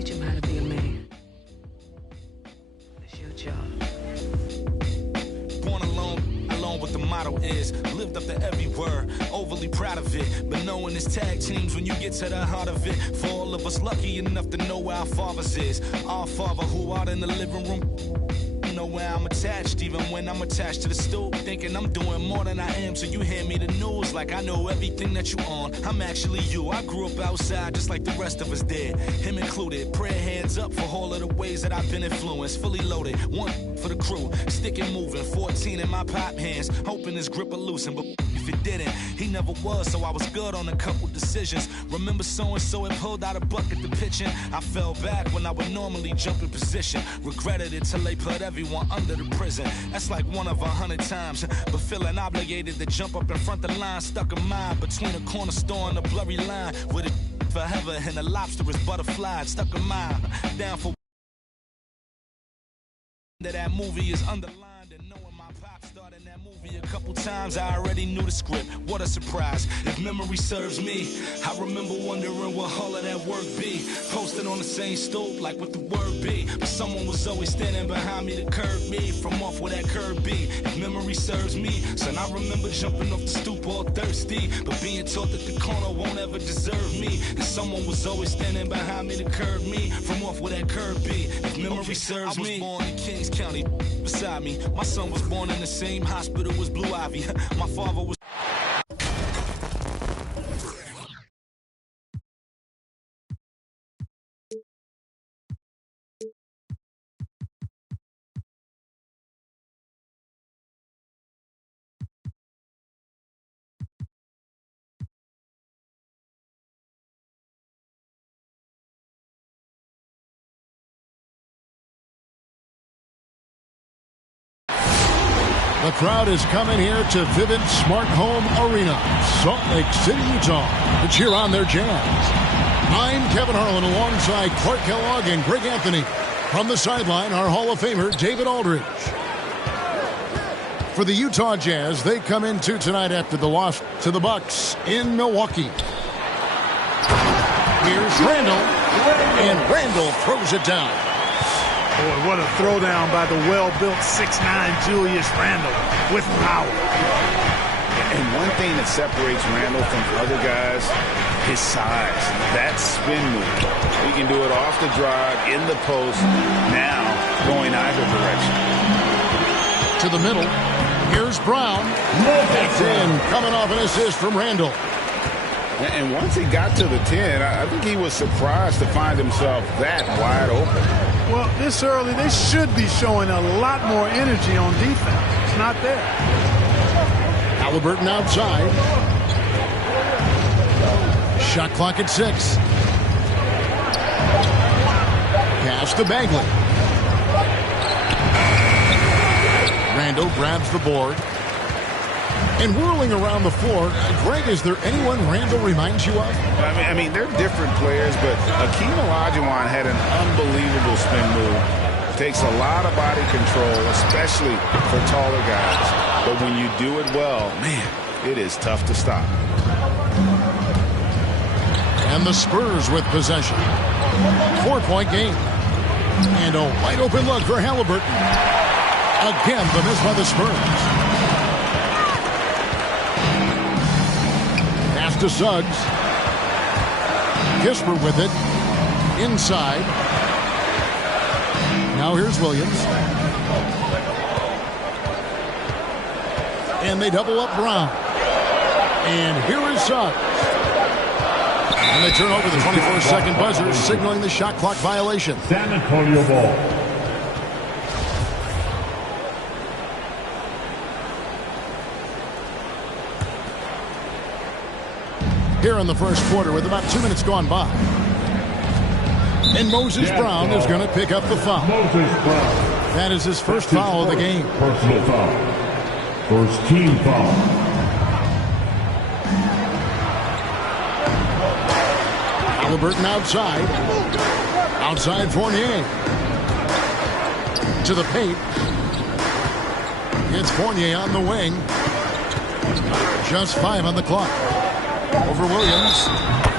Teach him how to be a man. It's your job. Born alone what the motto is. Lived up to every word, overly proud of it. But knowing it's tag teams when you get to the heart of it. For all of us lucky enough to know where our fathers is. Our father who out in the living room. Know where I'm attached, even when I'm attached to the stool. Thinking I'm doing more than I am, so you hand me the news like I know everything that you on. I'm actually you. I grew up outside just like the rest of us did, him included. Prayer hands up for all of the ways that I've been influenced. Fully loaded, one for the crew, sticking moving. 14 in my pop hands, hoping his grip will loosen, but if it didn't, he never was. So I was good on a couple decisions. Remember so-and-so had pulled out a bucket to pitching. I fell back when I would normally jump in position. Regretted it till they put everyone under the prison. That's like 1 of 100 times. But feeling obligated to jump up in front the line. Stuck a mind between a corner store and a blurry line. With it forever and a lobster is butterfly. Stuck a mind down for that movie is underlined. And knowing my pop starred in that movie a couple times, I already knew the script. What a surprise. If memory serves me, I remember wondering what all of that work be. Posted on the same stoop like what the word be. But someone was always standing behind me to curb me from off where that curb be. If memory serves me, son, I remember jumping off the stoop all thirsty, but being taught that the corner won't ever deserve me. And someone was always standing behind me to curb me from off where that curb be. If memory serves me, I was born in Kings County beside me. My son was born in the same hospital as Blue Ivy. My father was The crowd is coming here to Vivint Smart Home Arena, Salt Lake City, Utah, to cheer on their Jazz. I'm Kevin Harlan alongside Clark Kellogg and Greg Anthony. From the sideline, our Hall of Famer, David Aldridge. For the Utah Jazz, they come into tonight after the loss to the Bucks in Milwaukee. Here's Randall, and Randall throws it down. Boy, what a throwdown by the well-built 6'9" Julius Randle with power. And one thing that separates Randle from other guys, his size. That spin move. He can do it off the drive, in the post, now going either direction. To the middle. Here's Brown. That's in, coming off an assist from Randle. And once he got to the 10, I think he was surprised to find himself that wide open. Well, this early, they should be showing a lot more energy on defense. It's not there. Halliburton outside. Shot clock at 6. Pass to Bagley. Randle grabs the board. And whirling around the floor, Greg, is there anyone Randle reminds you of? I mean, they're different players, but Akeem Olajuwon had an unbelievable spin move. Takes a lot of body control, especially for taller guys. But when you do it well, man, it is tough to stop. And the Spurs with possession. 4-point game. And a wide open look for Halliburton. Again, the miss by the Spurs. To Suggs. Kisper with it. Inside. Now here's Williams. And they double up Brown. And here is Suggs. And they turn over the 24-second buzzer, signaling the shot clock violation. San Antonio ball. Here in the first quarter with about 2 minutes gone by. And Moses Brown is going to pick up the foul. Moses Brown. That is his first foul of the game. Personal foul. First team foul. Halliburton outside. Outside Fournier. To the paint. It's Fournier on the wing. Just 5 on the clock. Over Williams.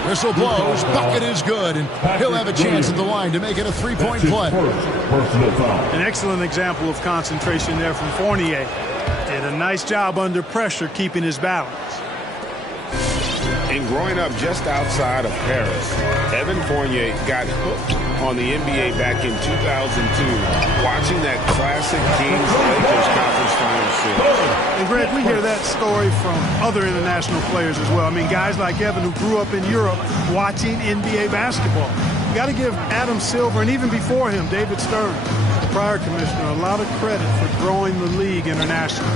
Whistle blows, bucket is good, and he'll have a chance at the line to make it a three-point play. An excellent example of concentration there from Fournier. Did a nice job under pressure keeping his balance. And growing up just outside of Paris, Evan Fournier got hooked on the NBA back in 2002, watching that classic Kings-Lakers Conference Finals series. And Greg, we hear that story from other international players as well. I mean, guys like Evan who grew up in Europe watching NBA basketball. You got to give Adam Silver, and even before him, David Stern, the prior commissioner, a lot of credit for growing the league internationally.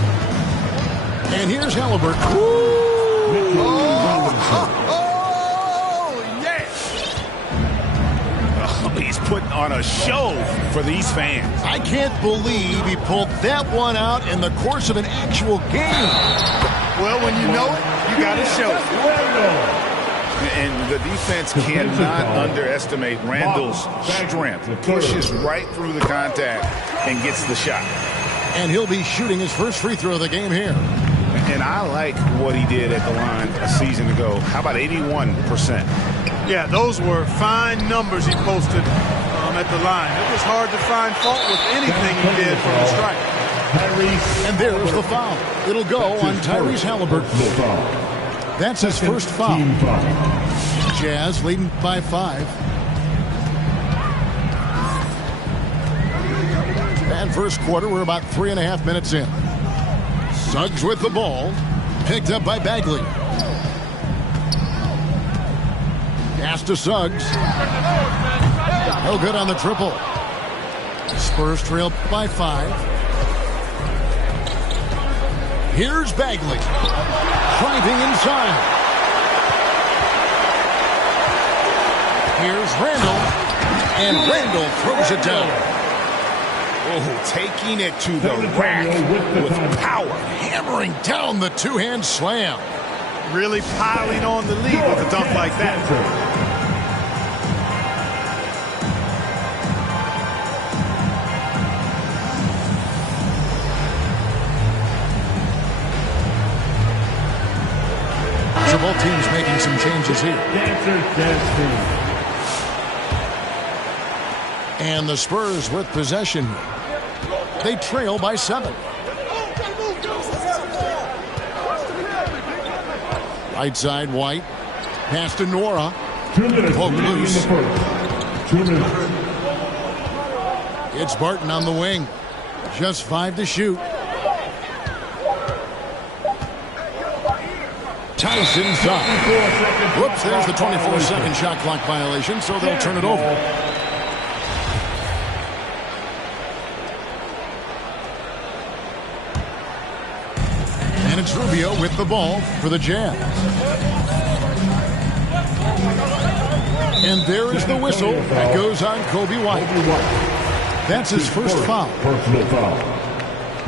And here's Halliburton. He's putting on a show for these fans. I can't believe he pulled that one out in the course of an actual game. Well, when you know it, you got to show it. And the defense cannot underestimate Randall's strength. Pushes right through the contact and gets the shot. And he'll be shooting his first free throw of the game here. And I like what he did at the line a season ago. How about 81%? Yeah, those were fine numbers he posted at the line. It was hard to find fault with anything he did from the stripe. And there's the foul. It'll go on Tyrese Halliburton. That's his first foul. Jazz leading by 5. And first quarter, we're about 3.5 minutes in. Suggs with the ball. Picked up by Bagley. Pass to Suggs. No good on the triple. Spurs trail by 5. Here's Bagley. Driving inside. Here's Randall. And Randall throws it down. Oh, taking it to the rack with power. Hammering down the two-hand slam. Really piling on the lead with a dunk like that. So both teams making some changes here. And the Spurs with possession. They trail by 7. Right side, White. Pass to Nora. 2 minutes. Poke loose. 2 minutes. It's Barton on the wing. Just 5 to shoot. Tice inside. Whoops, there's the 24-second shot clock violation, so they'll turn it over. And it's Rubio with the ball for the Jazz. And there is the whistle that goes on Kobe White. That's his first foul. Personal foul.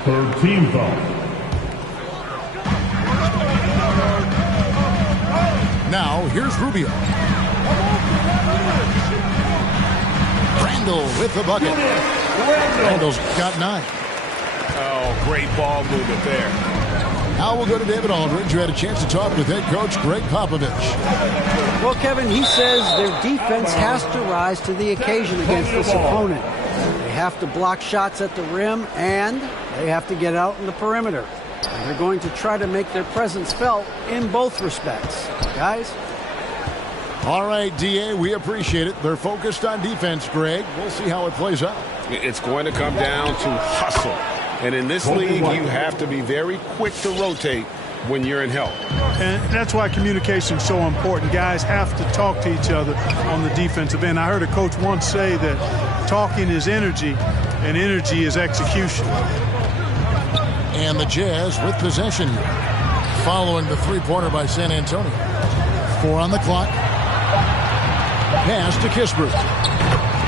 Third team foul. Now, here's Rubio. Randall with the bucket. Randall's got 9. Oh, great ball movement there. Now we'll go to David Aldridge, who had a chance to talk with head coach Greg Popovich. Well, Kevin, he says their defense has to rise to the occasion against this opponent. They have to block shots at the rim, and they have to get out in the perimeter. And they're going to try to make their presence felt in both respects. Guys? All right, D.A., we appreciate it. They're focused on defense, Greg. We'll see how it plays out. It's going to come down to hustle. And in this league, you have to be very quick to rotate when you're in help. And that's why communication is so important. Guys have to talk to each other on the defensive end. I heard a coach once say that talking is energy, and energy is execution. And the Jazz with possession following the three-pointer by San Antonio. 4 on the clock. Pass to Kispert.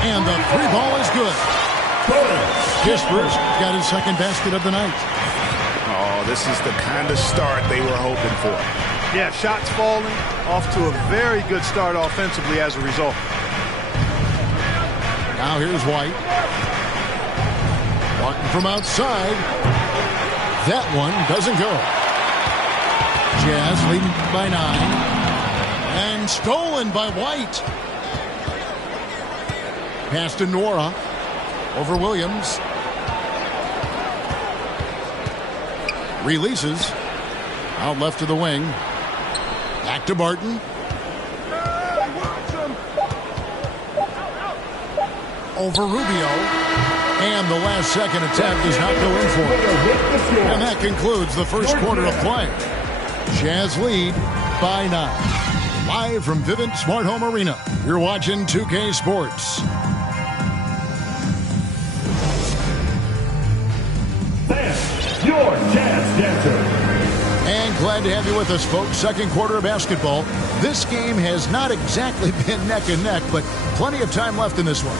And the 3-ball is good. Kispert's got his second basket of the night. Oh, this is the kind of start they were hoping for. Yeah, shots falling, off to a very good start offensively as a result. Now here's White. Walking from outside. That one doesn't go. Jazz leading by 9. And stolen by White. Pass to Nora. Over Williams. Releases. Out left to the wing. Back to Barton. Over Rubio. And the last second attempt does not go in for it. And that concludes the first quarter of play. Jazz lead by 9. Live from Vivint Smart Home Arena. You're watching 2K Sports. Fans, your Jazz Dancer. And glad to have you with us, folks. Second quarter of basketball. This game has not exactly been neck and neck, but plenty of time left in this one.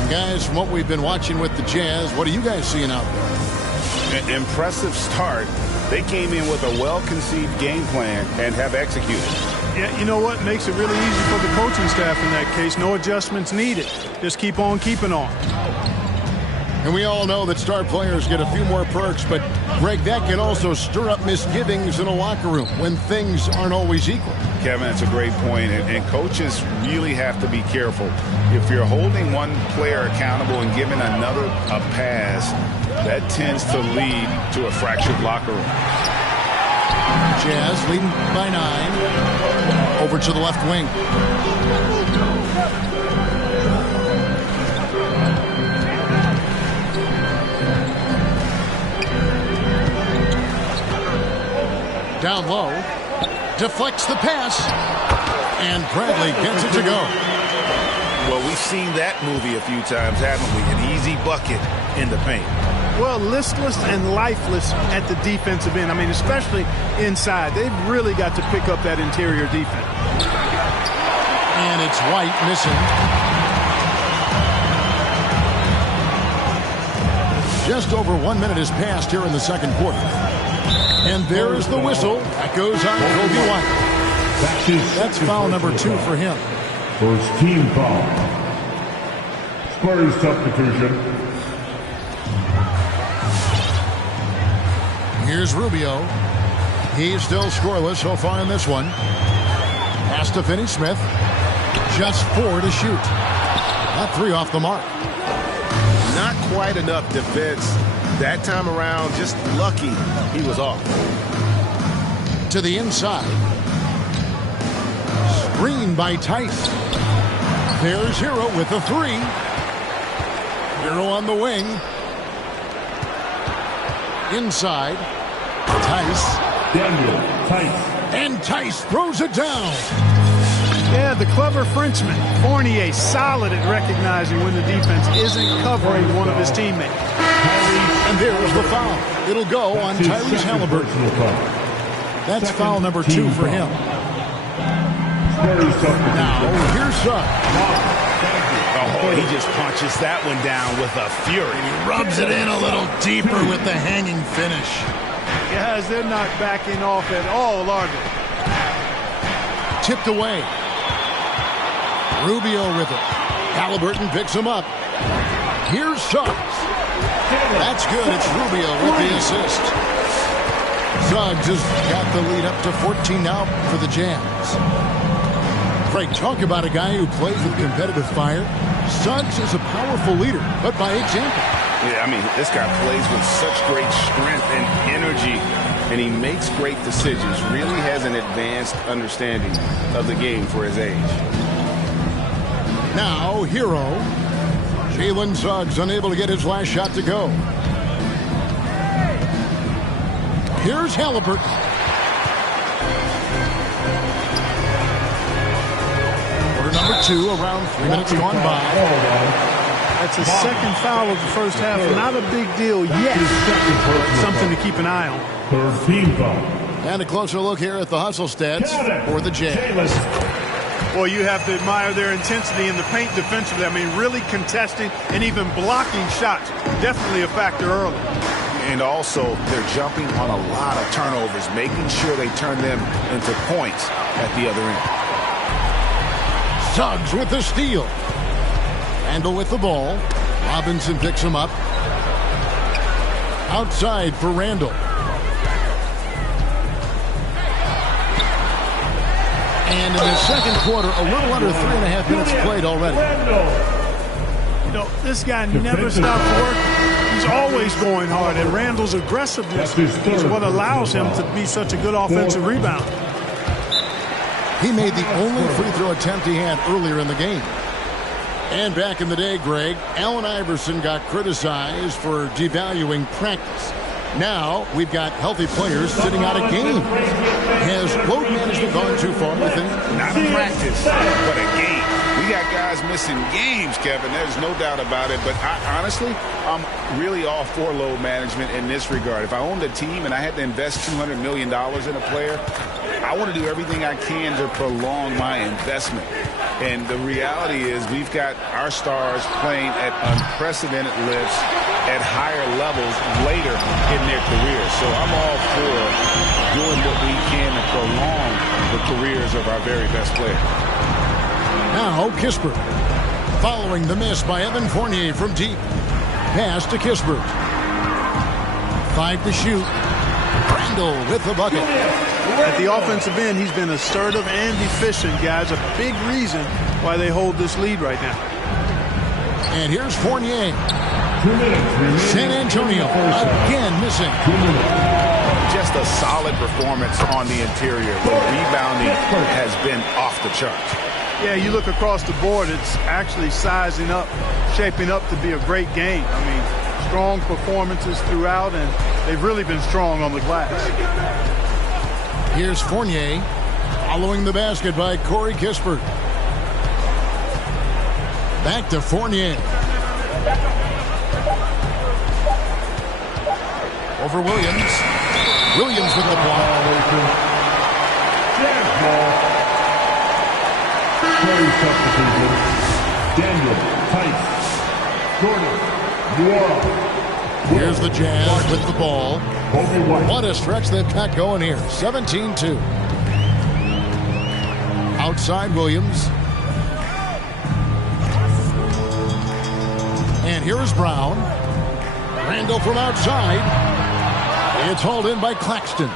And guys, from what we've been watching with the Jazz, what are you guys seeing out there? An impressive start. They came in with a well-conceived game plan and have executed. Yeah, you know what? Makes it really easy for the coaching staff in that case. No adjustments needed. Just keep on keeping on. And we all know that star players get a few more perks, but, Greg, that can also stir up misgivings in a locker room when things aren't always equal. Kevin, that's a great point, and coaches really have to be careful. If you're holding one player accountable and giving another a pass, that tends to lead to a fractured locker room. Jazz leading by 9. Over to the left wing. Down low, deflects the pass, and Bradley gets it to go. Well, we've seen that movie a few times, haven't we? An easy bucket in the paint. Well, listless and lifeless at the defensive end. I mean, especially inside. They've really got to pick up that interior defense. And it's White missing. Just over 1 minute has passed here in the second quarter. And there is the whistle. That goes on Kobe White. That's foul number 2 for him. First team foul. Spurs substitution. Here's Rubio. He's still scoreless so far in this one. Pass to Finney-Smith. Just 4 to shoot. Not 3 off the mark. Not quite enough defense. That time around, just lucky he was off. To the inside. Screen by Tice. There's Hero with a 3. Hero on the wing. Inside. Tice. Daniel Tice. And Tice throws it down. Yeah, the clever Frenchman. Fournier solid at recognizing when the defense isn't covering one of his teammates. And there's the foul. It'll go on Tyrese Halliburton. That's foul number 2 for him. Now, here's Suggs. Oh, he just punches that one down with a fury. He rubs it in a little deeper with the hanging finish. Guys, they're not backing off at all, are they? Tipped away. Rubio with it. Halliburton picks him up. Here's Suggs. That's good. It's Rubio with the assist. Suggs has got the lead up to 14 now for the Jazz. Frank, talk about a guy who plays with competitive fire. Suggs is a powerful leader, but by example. Yeah, I mean, this guy plays with such great strength and energy, and he makes great decisions. Really has an advanced understanding of the game for his age. Now, Hero. Jalen Suggs unable to get his last shot to go. Here's Halliburton. Quarter number 2, around 3 minutes gone by. That's his second foul of the first half. Not a big deal yet. Something to keep an eye on. Third team foul. And a closer look here at the hustle stats for the Jazz. Well, you have to admire their intensity in the paint defensively. I mean, really contesting and even blocking shots. Definitely a factor early. And also, they're jumping on a lot of turnovers, making sure they turn them into points at the other end. Suggs with the steal. Randall with the ball. Robinson picks him up. Outside for Randall. And in the second quarter, a little under 3.5 minutes played already. You know, this guy never stops working. He's always going hard, and Randall's aggressiveness is what allows him to be such a good offensive rebounder. He made the only free throw attempt he had earlier in the game. And back in the day, Greg, Allen Iverson got criticized for devaluing practice. Now we've got healthy players sitting out a game. Has load management gone too far, you think? Not a practice, but a game. We got guys missing games, Kevin. There's no doubt about it. But honestly, I'm really all for load management in this regard. If I owned a team and I had to invest $200 million in a player, I want to do everything I can to prolong my investment. And the reality is we've got our stars playing at unprecedented lifts at higher levels later in their careers. So I'm all for doing what we can to prolong the careers of our very best players. Now Kispert, following the miss by Evan Fournier from deep. Pass to Kispert. 5 to shoot. Randall with the bucket. At the offensive end, he's been assertive and efficient, guys. A big reason why they hold this lead right now. And here's Fournier. San Antonio again missing. Just a solid performance on the interior. The rebounding has been off the charts. Yeah, you look across the board, it's actually sizing up, shaping up to be a great game. I mean, strong performances throughout, and they've really been strong on the glass. Here's Fournier, following the basket by Corey Kispert. Back to Fournier. Over Williams. Williams with the block. Substitution. Daniel Tice. Jordan. Here's the Jazz with the ball. What a stretch they've got going here. 17-2. Outside Williams. And here is Brown. Randall from outside. It's hauled in by Claxton.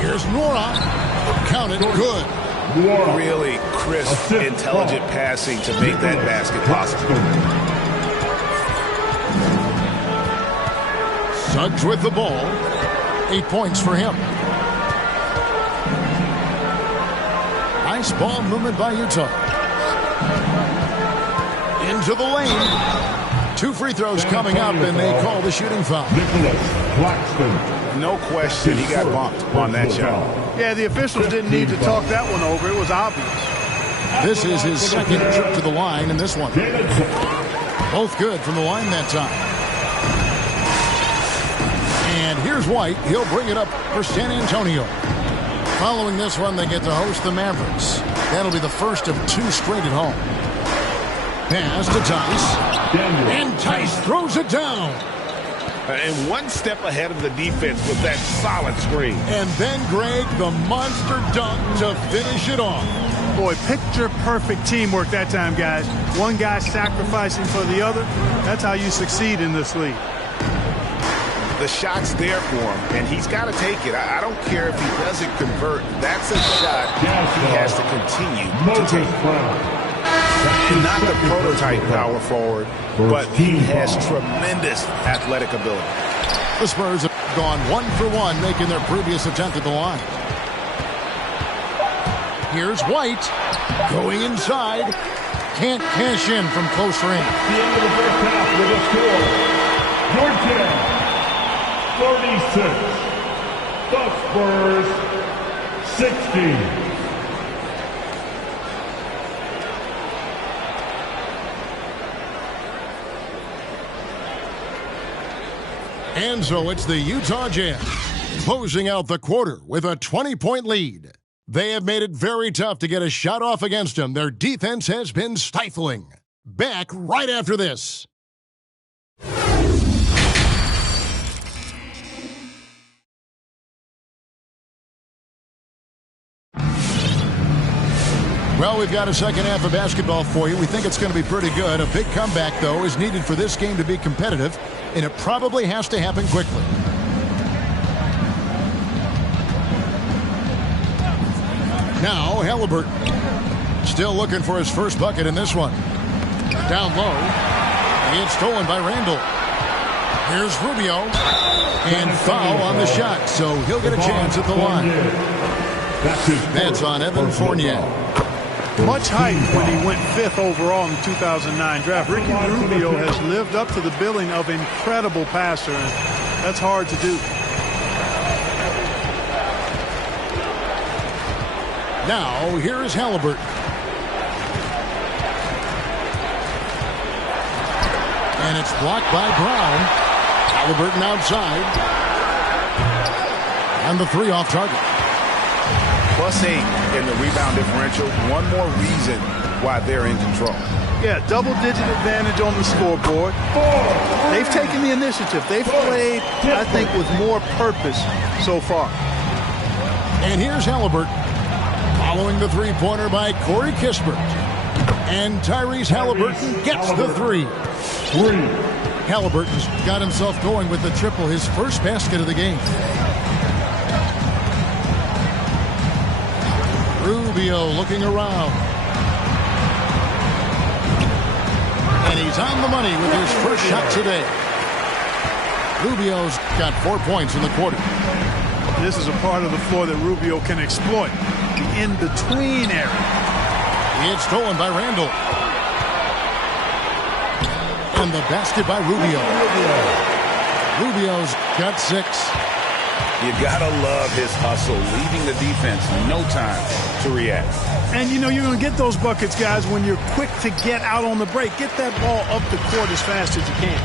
Here's Nora. Count it. Good. Really crisp, intelligent passing to make that basket possible. Suggs with the ball. 8 points for him. Nice ball movement by Utah. Into the lane. 2 free throws coming up, and they call the shooting foul. No question, he got bumped on that shot. Yeah, the officials didn't need to talk that one over. It was obvious. This is his second trip to the line in this one. Both good from the line that time. And here's White. He'll bring it up for San Antonio. Following this one, they get to host the Mavericks. That'll be the first of 2 straight at home. Pass to Tice. And Tice throws it down. And one step ahead of the defense with that solid screen. And then, Greg, the monster dunk to finish it off. Boy, picture-perfect teamwork that time, guys. One guy sacrificing for the other. That's how you succeed in this league. The shot's there for him, and he's got to take it. I don't care if he doesn't convert. That's a shot he has to continue to take. Not the prototype power forward, but he has tremendous athletic ability. The Spurs have gone 1 for 1, making their previous attempt at the line. Here's White going inside. Can't cash in from close range. The end of the first half with a score. Georgia 36. The Spurs 60. And so it's the Utah Jazz closing out the quarter with a 20-point lead. They have made it very tough to get a shot off against them. Their defense has been stifling. Back right after this. Well, we've got a second half of basketball for you. We think it's going to be pretty good. A big comeback, though, is needed for this game to be competitive, and it probably has to happen quickly. Now Halliburton. Still looking for his first bucket in this one. Down low. It's stolen by Randall. Here's Rubio. And foul on the shot, so he'll get a chance at the line. That's on Evan Fournier. Much hype when he went 5th overall in the 2009 draft. Ricky Rubio has lived up to the billing of incredible passer, and that's hard to do. Now, here is Halliburton. And it's blocked by Brown. Halliburton outside. And the 3 off target. +8 in the rebound differential. One more reason why they're in control. Yeah, double-digit advantage on the scoreboard. They've taken the initiative. They've played, I think, with more purpose so far. And here's Halliburton. Following the three-pointer by Corey Kispert. And Tyrese Halliburton gets the 3. Halliburton's got himself going with the triple, his first basket of the game. Rubio looking around. And he's on the money with his first shot today. Rubio's got 4 points in the quarter. This is a part of the floor that Rubio can exploit. The in-between area. It's stolen by Randall. And the basket by Rubio. Rubio's got 6. You gotta love his hustle, leaving the defense no time to react. And you know you're going to get those buckets, guys, when you're quick to get out on the break. Get that ball up the court as fast as you can.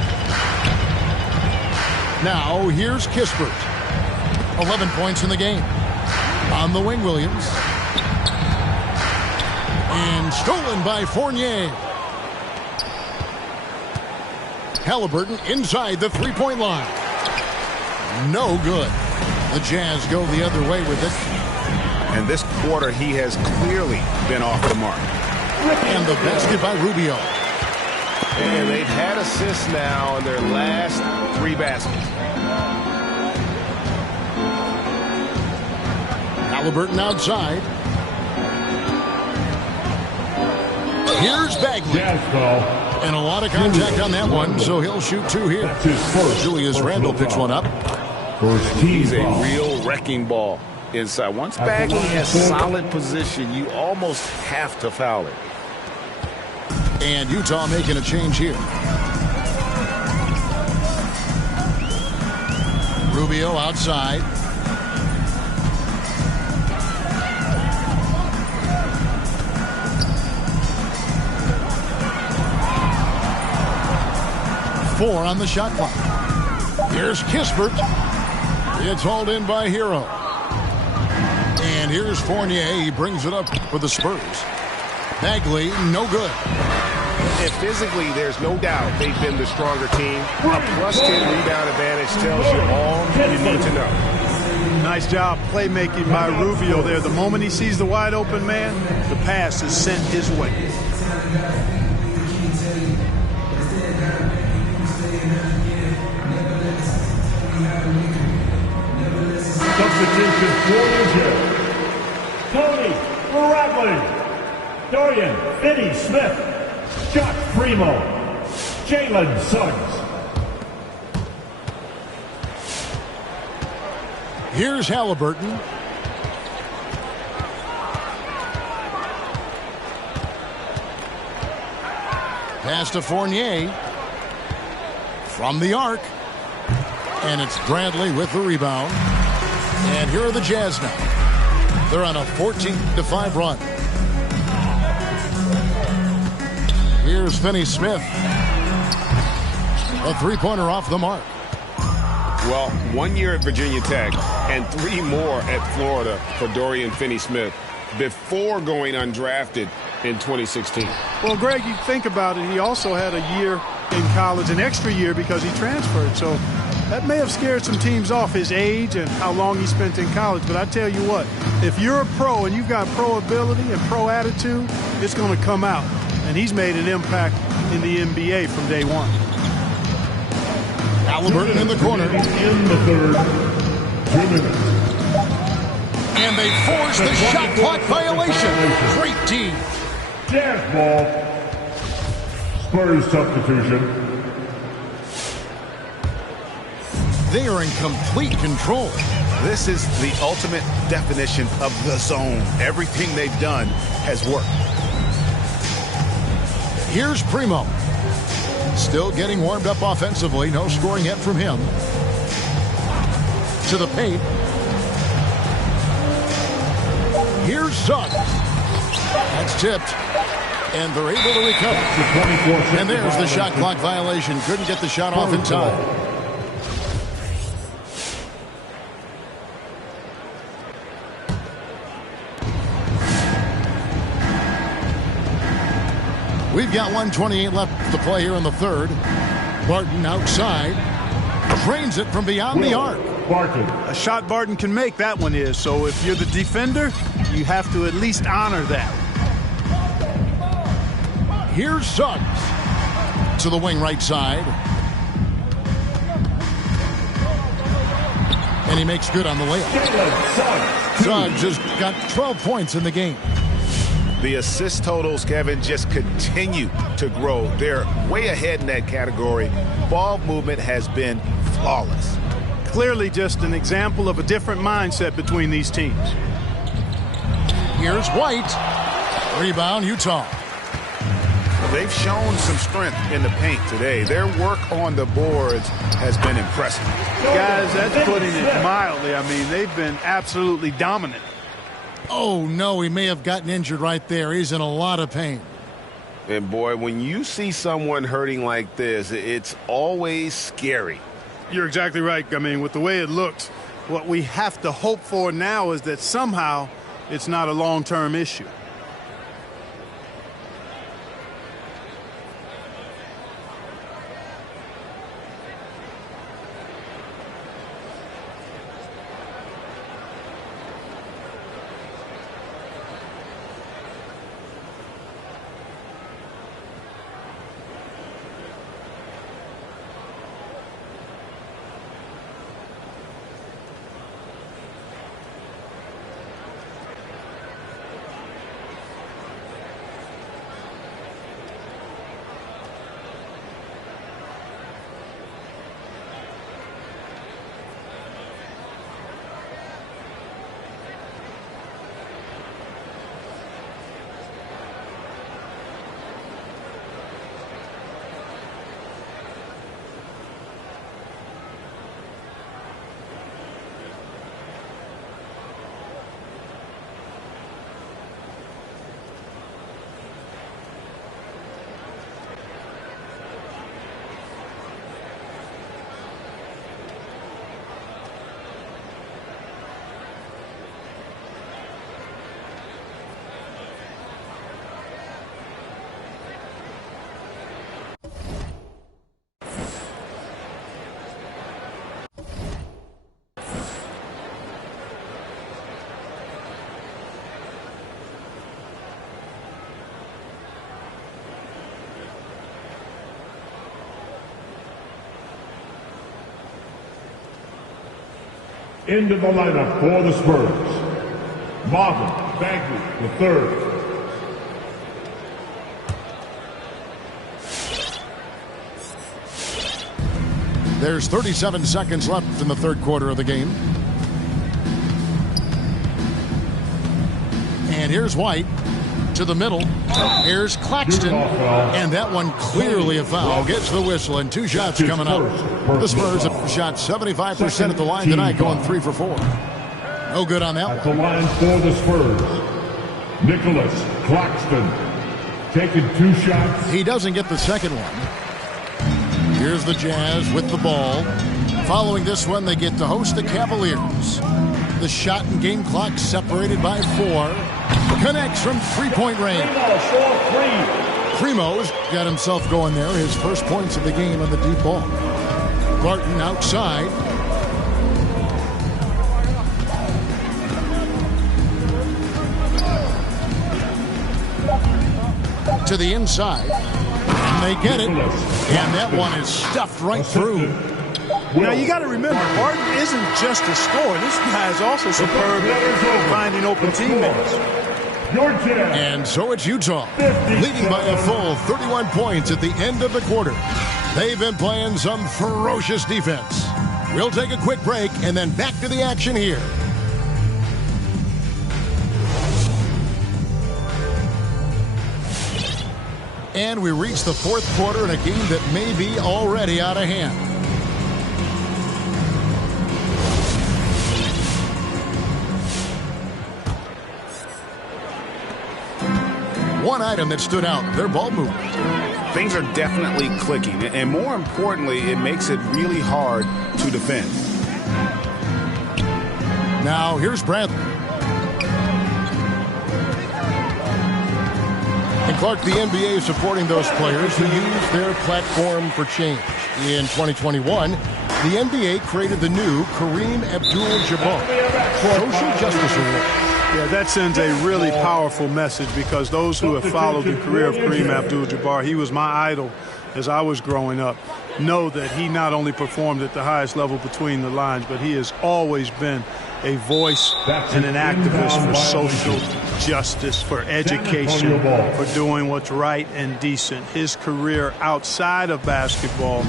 Now here's Kispert. 11 points in the game. On the wing, Williams. And stolen by Fournier. Halliburton inside the three-point line. No good. The Jazz go the other way with it. And this quarter, he has clearly been off the mark. And the basket by Rubio. And they've had assists now in their last 3 baskets. Halliburton outside. Here's Bagley. And a lot of contact on that one, so he'll shoot 2 here. Julius Randle picks one up. He's a real wrecking ball inside. Once Bagley has solid position, you almost have to foul it. And Utah making a change here. Rubio outside. Four on the shot clock. Here's Kispert. It's hauled in by Hero. And here's Fournier. He brings it up for the Spurs. Bagley, no good. And physically, there's no doubt they've been the stronger team. A +10 rebound advantage tells you all you need to know. Nice job playmaking by Rubio there. The moment he sees the wide open man, the pass is sent his way. Substitution for the Jazz. Tony Bradley. Dorian Finney-Smith. Chuck Primo. Jalen Suggs. Here's Halliburton. Pass to Fournier. From the arc. And it's Bradley with the rebound. And here are the Jazz now. They're on a 14-5 run. Here's Finney-Smith. A three-pointer off the mark. Well, 1 year at Virginia Tech and 3 more at Florida for Dorian Finney-Smith before going undrafted in 2016. Well, Greg, you think about it, he also had a year in college, an extra year because he transferred. So that may have scared some teams off, his age and how long he spent in college. But I tell you what, if you're a pro and you've got pro ability and pro attitude, it's going to come out. And he's made an impact in the NBA from day one. Halliburton in the corner. In the third, 2 minutes. And they force the shot clock violation. Great D. Jazz ball. Spurs substitution. They are in complete control. This is the ultimate definition of the zone. Everything they've done has worked. Here's Primo. Still getting warmed up offensively. No scoring yet from him. To the paint. Here's Suggs. That's tipped. And they're able to recover. And there's the shot clock violation. Couldn't get the shot off in time. We've got 1:28 left to play here in the third. Barton outside. Drains it from beyond the arc. Barton. A shot Barton can make, that one is. So if you're the defender, you have to at least honor that. Here's Suggs. To the wing right side. And he makes good on the layup. Suggs has got 12 points in the game. The assist totals, Kevin, just continue to grow. They're way ahead in that category. Ball movement has been flawless. Clearly just an example of a different mindset between these teams. Here's White. Rebound, Utah. They've shown some strength in the paint today. Their work on the boards has been impressive. Guys, that's putting it mildly. I mean, they've been absolutely dominant. Oh, no, he may have gotten injured right there. He's in a lot of pain. And, boy, when you see someone hurting like this, it's always scary. You're exactly right. I mean, with the way it looks, what we have to hope for now is that somehow it's not a long-term issue. Into the lineup for the Spurs. Marvin Bagley, the third. There's 37 seconds left in the third quarter of the game. And here's White to the middle. Here's Claxton. And that one clearly a foul. Gets the whistle and two shots coming up. The Spurs have shot 75% at the line tonight, going 3 for 4. No good on that At one. the line for the Spurs, Nicholas Claxton taking 2 shots. He doesn't get the second one. Here's the Jazz with the ball. Following this one, they get to host the Cavaliers. The shot and game clock separated by 4. Connects from three-point range. Primo's got himself going there. His first points of the game on the deep ball. Barton outside. To the inside. And they get it. And that one is stuffed right through. Now, you got to remember, Barton isn't just a scorer. This guy is also superb at finding open teammates. And so it's Utah, leading by a full 31 points at the end of the quarter. They've been playing some ferocious defense. We'll take a quick break and then back to the action here. And we reach the fourth quarter in a game that may be already out of hand. One item that stood out, their ball movement. Things are definitely clicking, and more importantly, it makes it really hard to defend. Now, here's Bradley. And Clark, the NBA is supporting those players who use their platform for change. In 2021, the NBA created the new Kareem Abdul-Jabbar Social Justice Award. Yeah, that sends a really powerful message because those who have followed the career of Kareem Abdul-Jabbar, he was my idol as I was growing up, know that he not only performed at the highest level between the lines, but he has always been a voice and an activist for social justice, for education, for doing what's right and decent. His career outside of basketball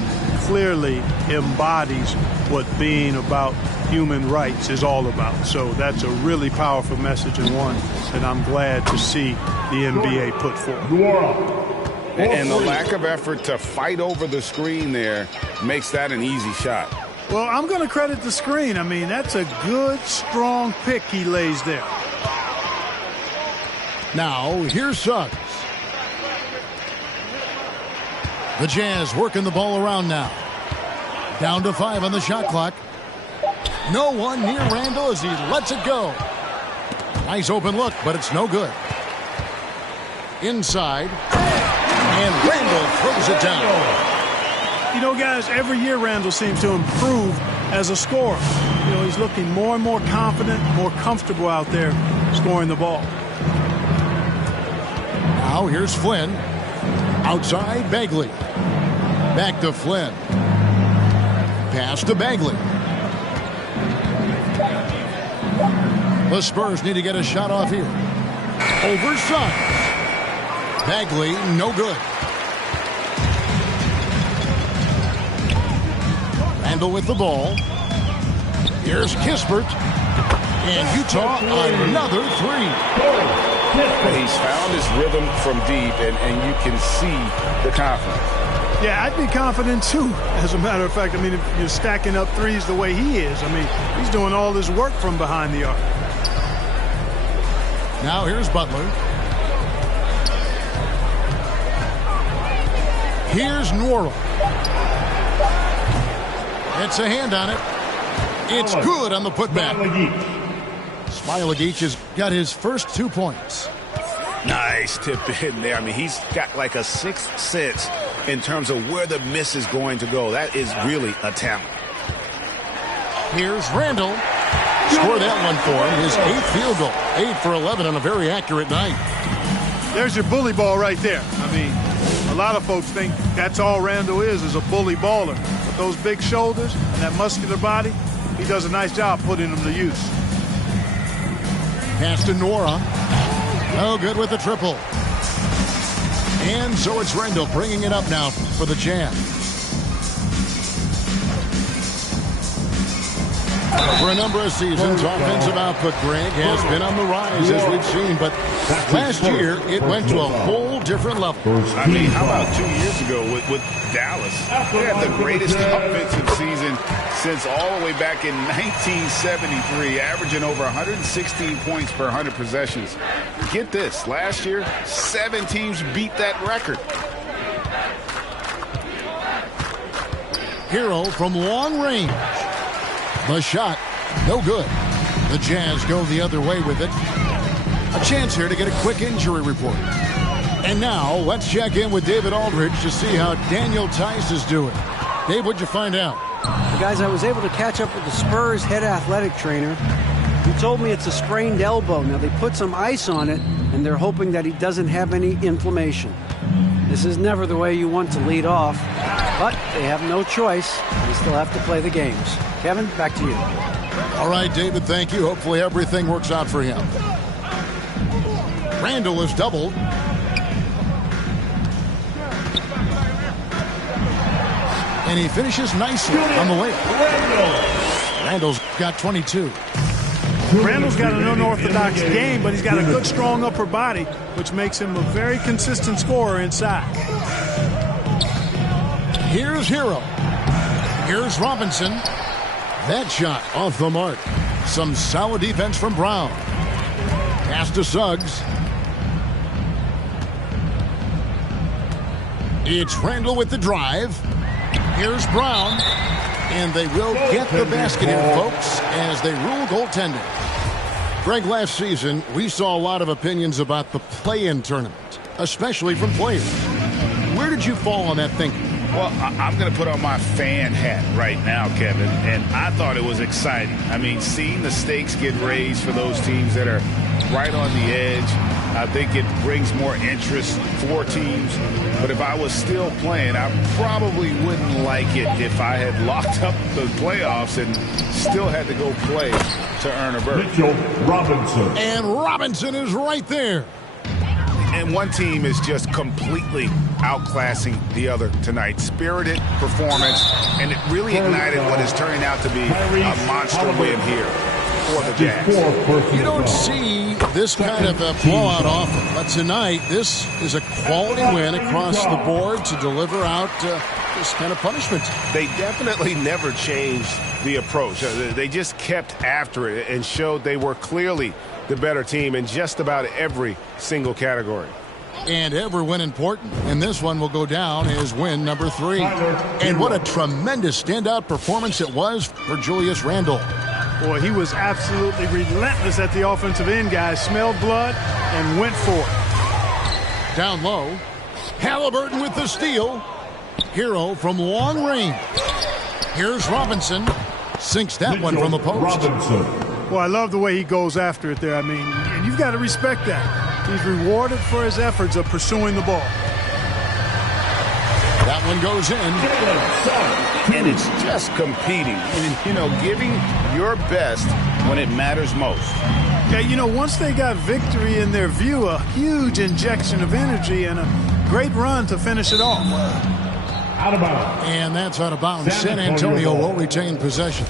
clearly embodies what being about human rights is all about. So that's a really powerful message, and one that I'm glad to see the NBA put forward. And the lack of effort to fight over the screen there makes that an easy shot. Well, I'm going to credit the screen. I mean, that's a good, strong pick he lays there. Now, here's Suggs. The Jazz working the ball around now. Down to 5 on the shot clock. No one near Randall as he lets it go. Nice open look, but it's no good. Inside. And Randall throws it down. You know, guys, every year Randall seems to improve as a scorer. You know, he's looking more and more confident, more comfortable out there scoring the ball. Now here's Flynn. Outside, Bagley. Back to Flynn. Pass to Bagley. The Spurs need to get a shot off here. Over Suggs. Bagley, no good. Randall with the ball. Here's Kispert. And Utah, another three. He's found his rhythm from deep, and you can see the confidence. Yeah, I'd be confident, too, as a matter of fact. I mean, if you're stacking up threes the way he is, I mean, he's doing all this work from behind the arc. Now here's Butler. Here's Nwora. It's a hand on it. It's good on the putback. Smailagic has got his first 2 points. Nice tip in there. I mean, he's got like a sixth sense in terms of where the miss is going to go. That is really a talent. Here's Randall. Score that one for him. His 8th field goal. 8 for 11 on a very accurate night. There's your bully ball right there. I mean, a lot of folks think that's all Randall is a bully baller. With those big shoulders and that muscular body, he does a nice job putting them to use. Pass to Nwora. Oh, good with the triple. And so it's Randall bringing it up now for the Jazz. For a number of seasons, offensive output, Greg, has been on the rise, as we've seen. But last year, it went to a whole different level. I mean, how about 2 years ago with Dallas? They had the greatest offensive season since all the way back in 1973, averaging over 116 points per 100 possessions. Get this, last year, 7 teams beat that record. Hero from long range. The shot, no good. The Jazz go the other way with it. A chance here to get a quick injury report. And now, let's check in with David Aldridge to see how Daniel Theis is doing. Dave, what'd you find out? Well, guys, I was able to catch up with the Spurs head athletic trainer. He told me it's a sprained elbow. Now, they put some ice on it, and they're hoping that he doesn't have any inflammation. This is never the way you want to lead off. But they have no choice. They still have to play the games. Kevin, back to you. All right, David, thank you. Hopefully everything works out for him. Randall is doubled. And he finishes nicely on the layup. Randall's got 22. Randall's got an unorthodox game, but he's got a good, strong upper body, which makes him a very consistent scorer inside. Here's Hero. Here's Robinson. That shot off the mark. Some solid defense from Brown. Pass to Suggs. It's Randall with the drive. Here's Brown. And they will get the basket in, folks, as they rule goaltending. Greg, last season, we saw a lot of opinions about the play-in tournament, especially from players. Where did you fall on that thinking? Well, I'm going to put on my fan hat right now, Kevin, and I thought it was exciting. I mean, seeing the stakes get raised for those teams that are right on the edge, I think it brings more interest for teams. But if I was still playing, I probably wouldn't like it if I had locked up the playoffs and still had to go play to earn a berth. Mitchell Robinson. And Robinson is right there. And one team is just completely outclassing the other tonight. Spirited performance, and it really ignited what is turning out to be a monster win here for the Jazz. You don't see this kind of a blowout often, but tonight this is a quality win across the board to deliver out this kind of punishment. They definitely never changed the approach. They just kept after it and showed they were clearly the better team in just about every single category. And every win important. And this one will go down as win number 3. And what a tremendous standout performance it was for Julius Randle. Boy, he was absolutely relentless at the offensive end, guys. Smelled blood and went for it. Down low. Halliburton with the steal. Hero from long range. Here's Robinson. Sinks that one from the post. Well, I love the way he goes after it there. I mean, and you've got to respect that. He's rewarded for his efforts of pursuing the ball. That one goes in. And it's just competing and, you know, giving your best when it matters most. Yeah, you know, once they got victory in their view, a huge injection of energy and a great run to finish it off. Out of bounds. And that's out of bounds. San Antonio will retain possession.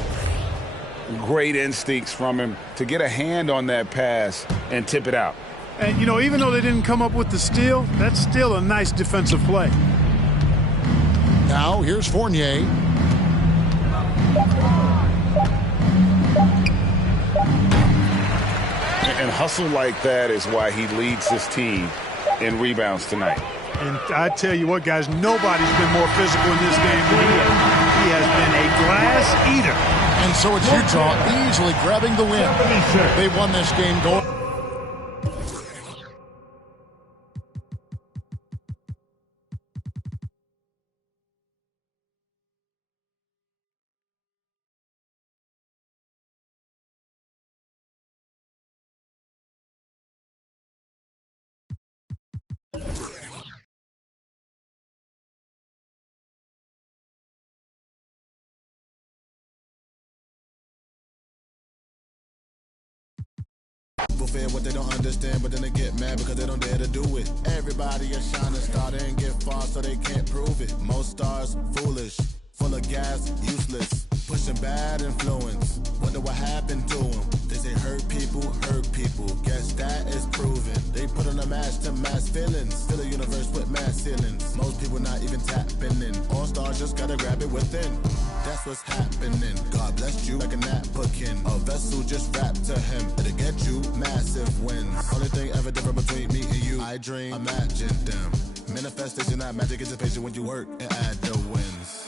Great instincts from him to get a hand on that pass and tip it out. And, you know, even though they didn't come up with the steal, that's still a nice defensive play. Now, here's Fournier. And hustle like that is why he leads his team in rebounds tonight. And I tell you what, guys, nobody's been more physical in this game than he has. He has been a glass eater. And so it's Utah easily grabbing the win. They won this game going. Fair what they don't understand, but then they get mad because they don't dare to do it. Everybody is trying to start and get far so they can't prove it. Most stars foolish, full of gas, useless, pushing bad influence. Wonder what happened to them. They say hurt people, guess that is proven. They put on a match to mass feelings, fill a universe with mass ceilings. Most people not even tapping in. All stars just gotta grab it within. That's what's happening. God bless you like a napkin. A vessel just wrapped to him. It'll get you massive wins. Only thing ever different between me and you, I dream, imagine them. Manifestation, not magic, it's a patient when you work and add the wins.